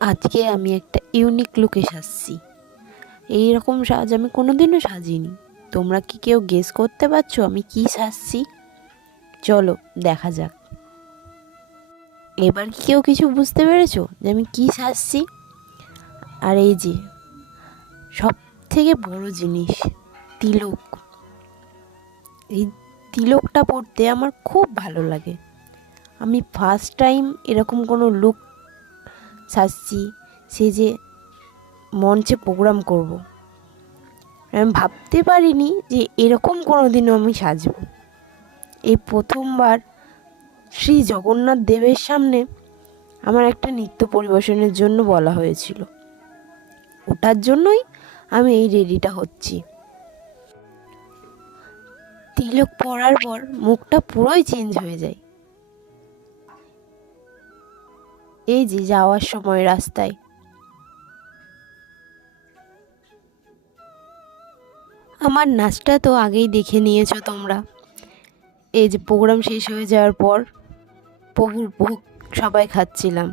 আজকে আমি একটা ইউনিক লুকে সাজছি। এইরকম সাজ আমি কোনোদিনও সাজিনি। তোমরা কি কেউ গেস করতে পারছো আমি কি সাজছি? চলো দেখা যাক। এবার কি কেউ কিছু বুঝতে পেরেছো যে আমি কি সাজছি? আর এই যে সব থেকে বড় জিনিস, তিলক। এই তিলকটা পরতে আমার খুব ভালো লাগে। আমি ফার্স্ট টাইম এরকম কোনো লুক সাজছি, সে যে মঞ্চে প্রোগ্রাম করব। আমি ভাবতে পারিনি যে এরকম কোনো দিনও আমি সাজব। এই প্রথমবার শ্রী জগন্নাথ দেবের সামনে আমার একটা নৃত্য পরিবেশনের জন্য বলা হয়েছিল। ওটার জন্যই আমি এই রেডিটা হচ্ছি। তিলক পরার পর মুখটা পুরোই চেঞ্জ হয়ে যায়। এই যে যাওয়ার সময় রাস্তায় আমার নাচটা তো আগেই দেখে নিয়েছো তোমরা। এই যে প্রোগ্রাম শেষ হয়ে যাওয়ার পর প্রভুর ভোগ সবাই খাচ্ছিলাম,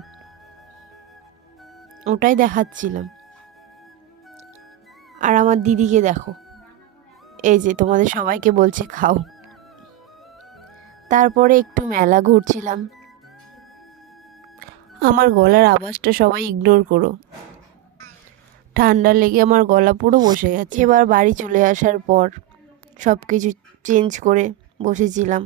ওটাই দেখাচ্ছিলাম। আর আমার দিদিকে দেখো, এই যে তোমাদের সবাইকে বলছে খাও। তারপরে একটু মেলা ঘুরছিলাম। আমার গলার আওয়াজটা সবাই ইগনোর করো, ঠান্ডা লেগে আমার গলা পুরো বসে গেছে। এবার বাড়ি চলে আসার পর সব কিছু চেঞ্জ করে বসেছিলাম।